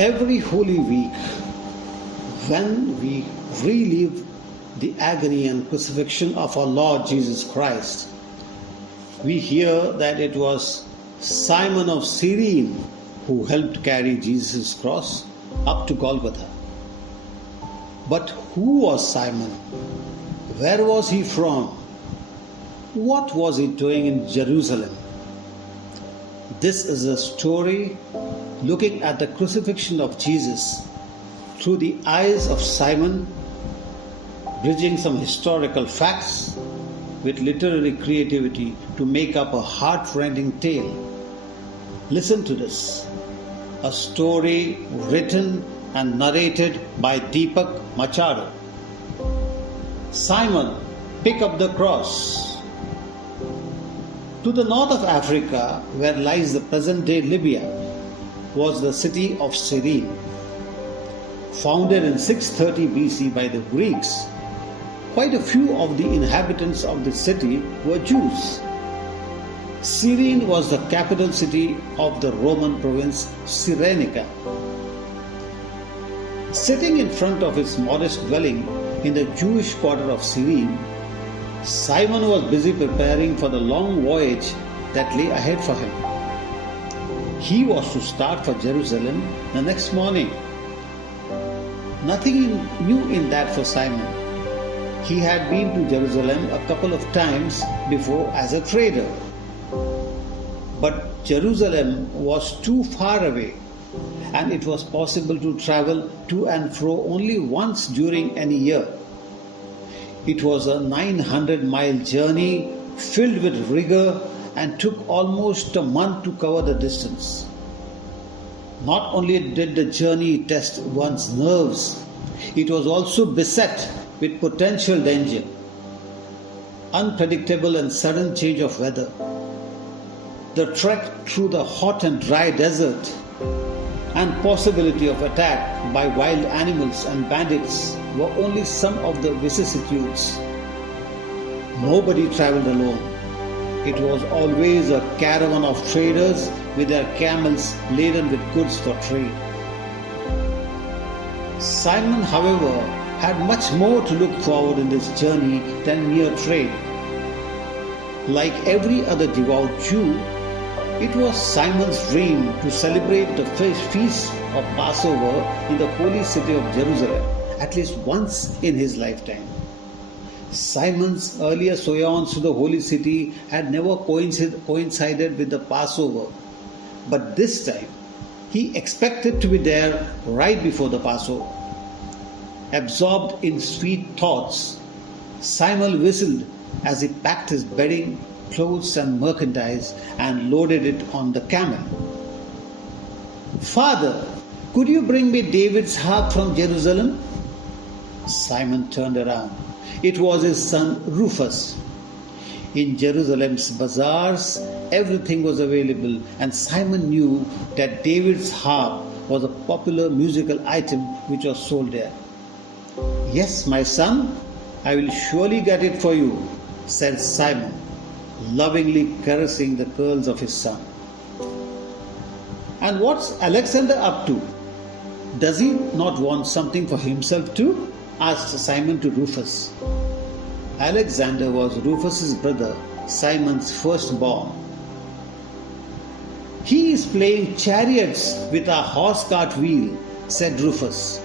Every Holy Week, when we relive the agony and crucifixion of our Lord Jesus Christ, we hear that it was Simon of Cyrene who helped carry Jesus' cross up to Golgotha. But who was Simon? Where was he from? What was he doing in Jerusalem? This is a story looking at the crucifixion of Jesus through the eyes of Simon, bridging some historical facts with literary creativity to make up a heart-rending tale. Listen to this, a story written and narrated by Deepak Machado. Simon, pick up the cross. To the north of Africa, where lies the present-day Libya, was the city of Cyrene. Founded in 630 BC by the Greeks, quite a few of the inhabitants of the city were Jews. Cyrene was the capital city of the Roman province Cyrenaica. Sitting in front of his modest dwelling in the Jewish quarter of Cyrene, Simon was busy preparing for the long voyage that lay ahead for him. He was to start for Jerusalem the next morning. Nothing new in that for Simon. He had been to Jerusalem a couple of times before as a trader. But Jerusalem was too far away, and it was possible to travel to and fro only once during any year. It was a 900-mile journey filled with rigor and took almost a month to cover the distance. Not only did the journey test one's nerves, it was also beset with potential danger, unpredictable and sudden change of weather. The trek through the hot and dry desert and possibility of attack by wild animals and bandits were only some of the vicissitudes. Nobody traveled alone. It was always a caravan of traders with their camels laden with goods for trade. Simon, however, had much more to look forward in this journey than mere trade. Like every other devout Jew, it was Simon's dream to celebrate the feast of Passover in the holy city of Jerusalem at least once in his lifetime. Simon's earlier sojourns to the holy city had never coincided with the Passover, but this time he expected to be there right before the Passover. Absorbed in sweet thoughts, Simon whistled as he packed his bedding, clothes and merchandise and loaded it on the camel. "Father, could you bring me David's harp from Jerusalem?" Simon turned around. It was his son Rufus. In Jerusalem's bazaars, everything was available, and Simon knew that David's harp was a popular musical item which was sold there. "Yes, my son, I will surely get it for you," said Simon, lovingly caressing the curls of his son. "And what's Alexander up to? Does he not want something for himself too?" asked Simon to Rufus. Alexander was Rufus's brother, Simon's firstborn. "He is playing chariots with a horse cart wheel," said Rufus.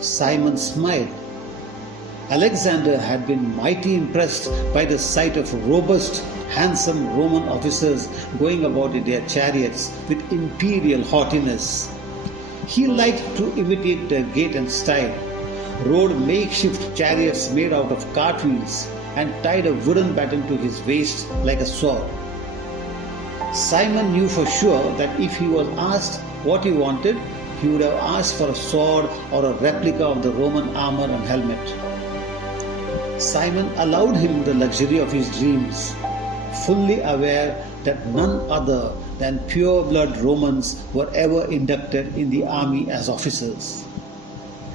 Simon smiled. Alexander had been mighty impressed by the sight of robust, handsome Roman officers going about in their chariots with imperial haughtiness. He liked to imitate their gait and style, rode makeshift chariots made out of cartwheels, and tied a wooden baton to his waist like a sword. Simon knew for sure that if he was asked what he wanted, he would have asked for a sword or a replica of the Roman armor and helmet. Simon allowed him the luxury of his dreams, fully aware that none other than pure-blood Romans were ever inducted in the army as officers.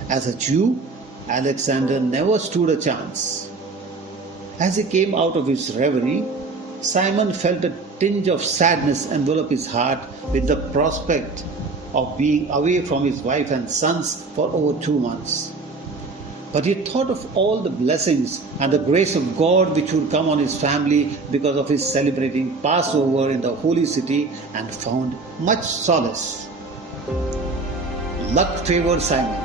As a Jew, Alexander never stood a chance. As he came out of his reverie, Simon felt a tinge of sadness envelop his heart with the prospect of being away from his wife and sons for over 2 months. But he thought of all the blessings and the grace of God which would come on his family because of his celebrating Passover in the holy city, and found much solace. Luck favored Simon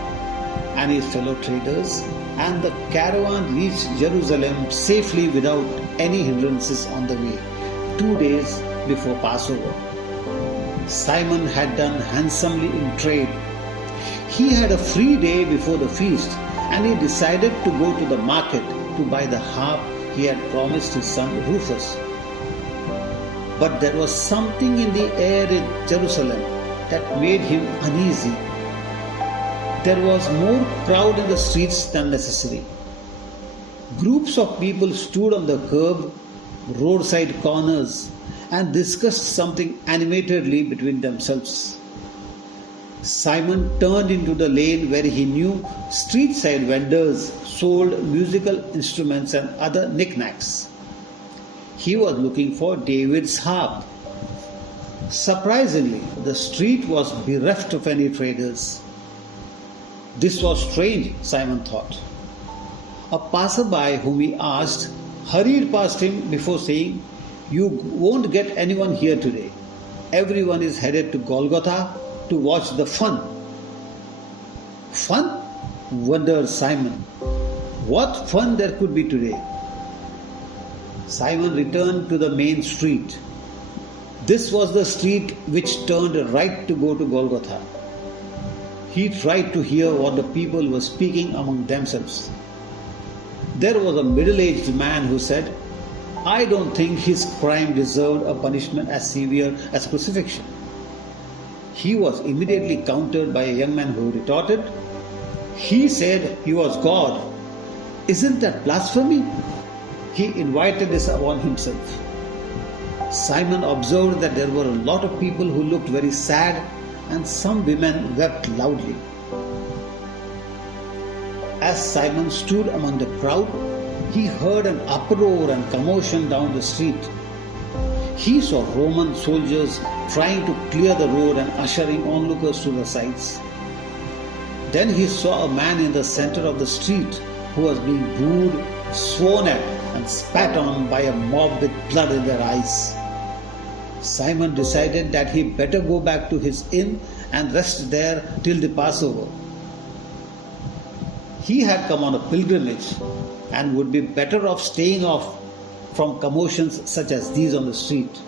and his fellow traders, and the caravan reached Jerusalem safely without any hindrances on the way, 2 days before Passover. Simon had done handsomely in trade. He had a free day before the feast, and he decided to go to the market to buy the harp he had promised his son Rufus. But there was something in the air in Jerusalem that made him uneasy. There was more crowd in the streets than necessary. Groups of people stood on the curb, roadside corners, and discussed something animatedly between themselves. Simon turned into the lane where he knew street-side vendors sold musical instruments and other knickknacks. He was looking for David's harp. Surprisingly, the street was bereft of any traders. This was strange, Simon thought. A passerby whom he asked hurried past him before saying, "You won't get anyone here today. Everyone is headed to Golgotha to watch the fun." Fun? Wondered Simon. What fun there could be today? Simon returned to the main street. This was the street which turned right to go to Golgotha. He tried to hear what the people were speaking among themselves. There was a middle-aged man who said, "I don't think his crime deserved a punishment as severe as crucifixion." He was immediately countered by a young man who retorted, "He said he was God. Isn't that blasphemy?" He invited this upon himself. Simon observed that there were a lot of people who looked very sad, and some women wept loudly. As Simon stood among the crowd, he heard an uproar and commotion down the street. He saw Roman soldiers trying to clear the road and ushering onlookers to the sides. Then he saw a man in the center of the street who was being booed, sworn at, and spat on by a mob with blood in their eyes. Simon decided that he better go back to his inn and rest there till the Passover. He had come on a pilgrimage and would be better off staying off from commotions such as these on the street.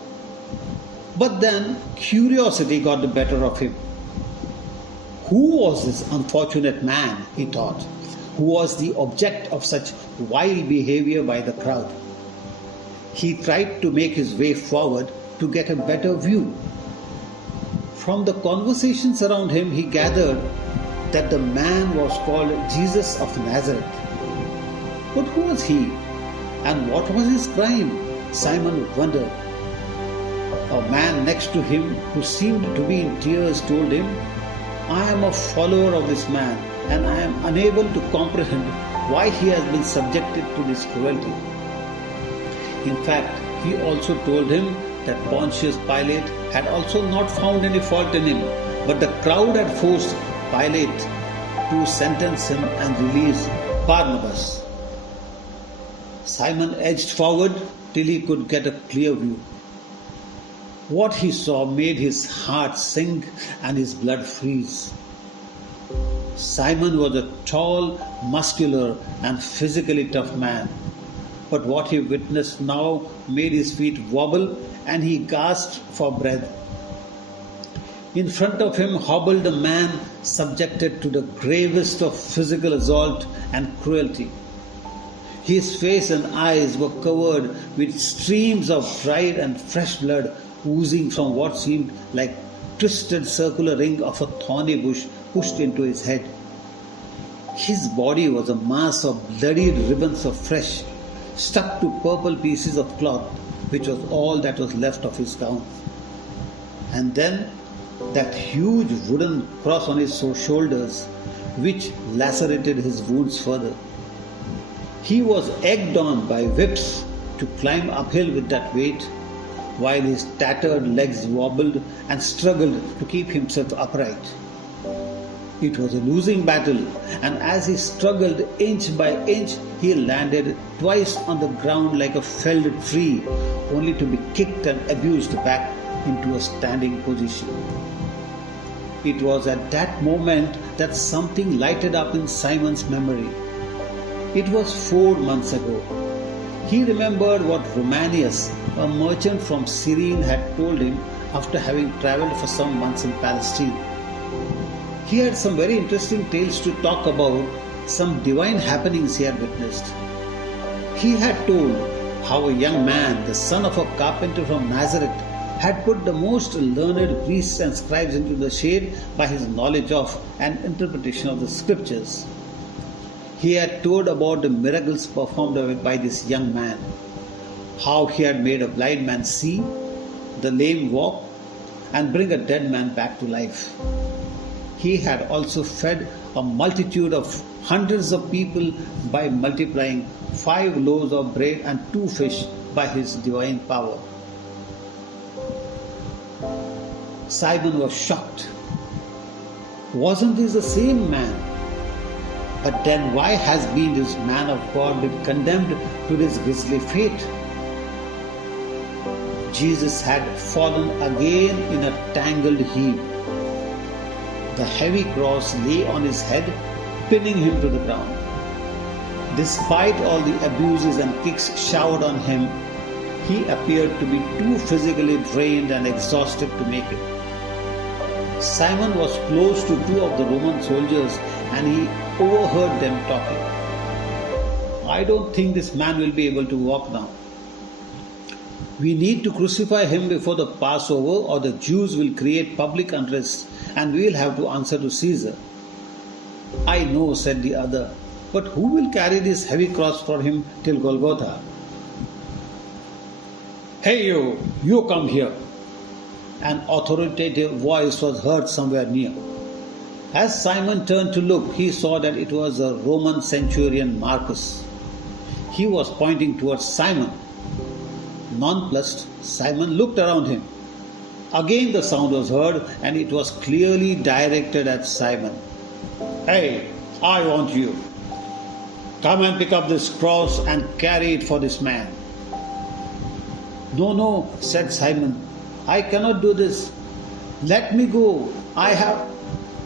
But then curiosity got the better of him. Who was this unfortunate man, he thought, who was the object of such wild behavior by the crowd? He tried to make his way forward to get a better view. From the conversations around him, he gathered that the man was called Jesus of Nazareth. But who was he? And what was his crime? Simon wondered. A man next to him, who seemed to be in tears, told him, "I am a follower of this man, and I am unable to comprehend why he has been subjected to this cruelty." In fact, he also told him that Pontius Pilate had also not found any fault in him, but the crowd had forced Pilate to sentence him and release Barnabas. Simon edged forward till he could get a clear view. What he saw made his heart sink and his blood freeze. Simon was a tall, muscular, and physically tough man. But what he witnessed now made his feet wobble and he gasped for breath. In front of him hobbled a man subjected to the gravest of physical assault and cruelty. His face and eyes were covered with streams of dried and fresh blood oozing from what seemed like twisted circular ring of a thorny bush pushed into his head. His body was a mass of bloodied ribbons of flesh stuck to purple pieces of cloth, which was all that was left of his gown. And then that huge wooden cross on his shoulders, which lacerated his wounds further. He was egged on by whips to climb uphill with that weight, while his tattered legs wobbled and struggled to keep himself upright. It was a losing battle, and as he struggled inch by inch, he landed twice on the ground like a felled tree, only to be kicked and abused back into a standing position. It was at that moment that something lighted up in Simon's memory. It was 4 months ago. He remembered what Romanius, a merchant from Cyrene, had told him after having travelled for some months in Palestine. He had some very interesting tales to talk about, some divine happenings he had witnessed. He had told how a young man, the son of a carpenter from Nazareth, had put the most learned priests and scribes into the shade by his knowledge of and interpretation of the scriptures. He had told about the miracles performed by this young man, how he had made a blind man see, the lame walk, and bring a dead man back to life. He had also fed a multitude of hundreds of people by multiplying 5 loaves of bread and 2 fish by his divine power. Simon was shocked. Wasn't this the same man? But then why has been this man of God been condemned to this grisly fate? Jesus had fallen again in a tangled heap. The heavy cross lay on his head, pinning him to the ground. Despite all the abuses and kicks showered on him, he appeared to be too physically drained and exhausted to make it. Simon was close to 2 of the Roman soldiers and he overheard them talking. I don't think this man will be able to walk now. We need to crucify him before the Passover, or the Jews will create public unrest and we will have to answer to Caesar. I know, said the other, but who will carry this heavy cross for him till Golgotha? Hey you come here. An authoritative voice was heard somewhere near. As Simon turned to look, he saw that it was a Roman centurion Marcus. He was pointing towards Simon. Nonplussed, Simon looked around him. Again the sound was heard, and it was clearly directed at Simon. Hey, I want you. Come and pick up this cross and carry it for this man. No, said Simon. I cannot do this. Let me go.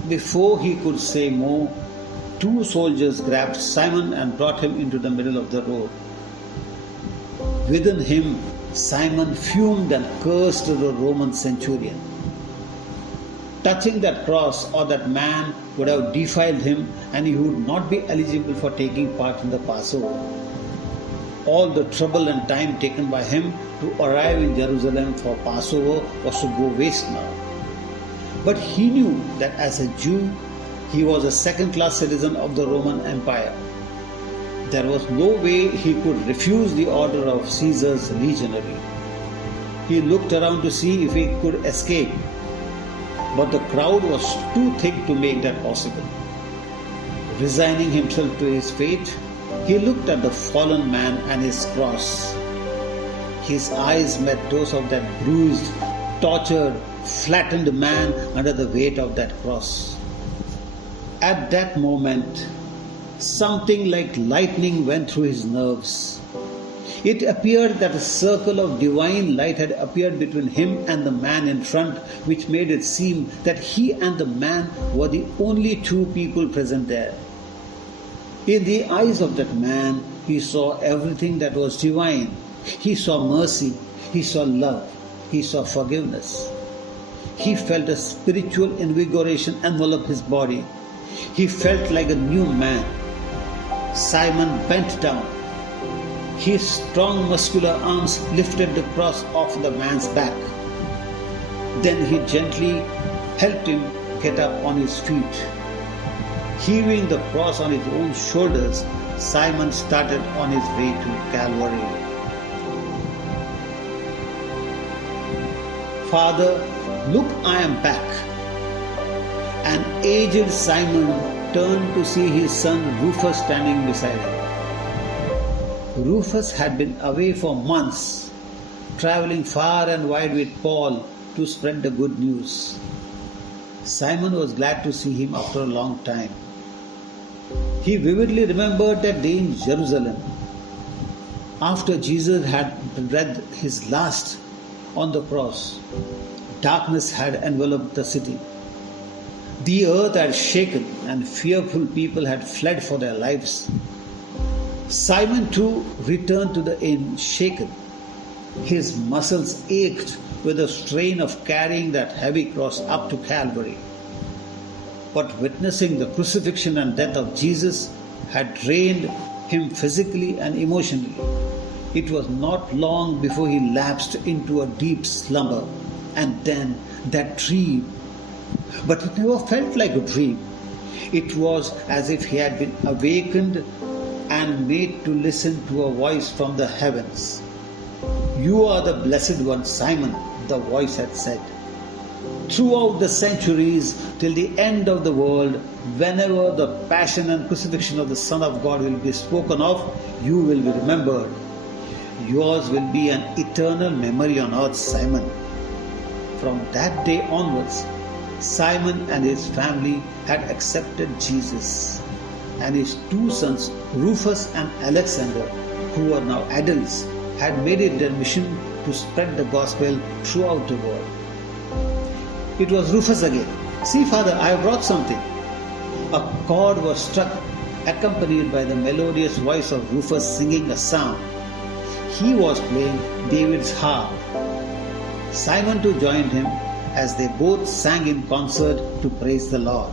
Before he could say more, 2 soldiers grabbed Simon and brought him into the middle of the road. Within him, Simon fumed and cursed the Roman centurion. Touching that cross or that man would have defiled him, and he would not be eligible for taking part in the Passover. All the trouble and time taken by him to arrive in Jerusalem for Passover was to go waste now. But he knew that as a Jew, he was a second-class citizen of the Roman Empire. There was no way he could refuse the order of Caesar's legionary. He looked around to see if he could escape, but the crowd was too thick to make that possible. Resigning himself to his fate, he looked at the fallen man and his cross. His eyes met those of that bruised, tortured, flattened man under the weight of that cross. At that moment, something like lightning went through his nerves. It appeared that a circle of divine light had appeared between him and the man in front, which made it seem that he and the man were the only 2 people present there. In the eyes of that man, he saw everything that was divine. He saw mercy, he saw love, he saw forgiveness. He felt a spiritual invigoration envelop his body. He felt like a new man. Simon bent down. His strong muscular arms lifted the cross off the man's back. Then he gently helped him get up on his feet. Heaving the cross on his own shoulders, Simon started on his way to Calvary. Father, look, I am back. An aged Simon turned to see his son Rufus standing beside him. Rufus had been away for months. traveling far and wide with Paul to spread the good news. Simon was glad to see him after a long time. He vividly remembered that day in Jerusalem, after Jesus had read his last on the cross. Darkness had enveloped the city. The earth had shaken and fearful people had fled for their lives. Simon too returned to the inn shaken. His muscles ached with the strain of carrying that heavy cross up to Calvary. But witnessing the crucifixion and death of Jesus had drained him physically and emotionally. It was not long before he lapsed into a deep slumber, and then that dream. But it never felt like a dream. It was as if he had been awakened and made to listen to a voice from the heavens. "You are the blessed one, Simon," the voice had said. "Throughout the centuries, till the end of the world, whenever the passion and crucifixion of the Son of God will be spoken of, you will be remembered. Yours will be an eternal memory on earth, Simon." From that day onwards, Simon and his family had accepted Jesus, and his two sons, Rufus and Alexander, who are now adults, had made it their mission to spread the gospel throughout the world. It was Rufus again. "See, Father, I have brought something." A chord was struck, accompanied by the melodious voice of Rufus singing a psalm. He was playing David's harp. Simon too joined him as they both sang in concert to praise the Lord.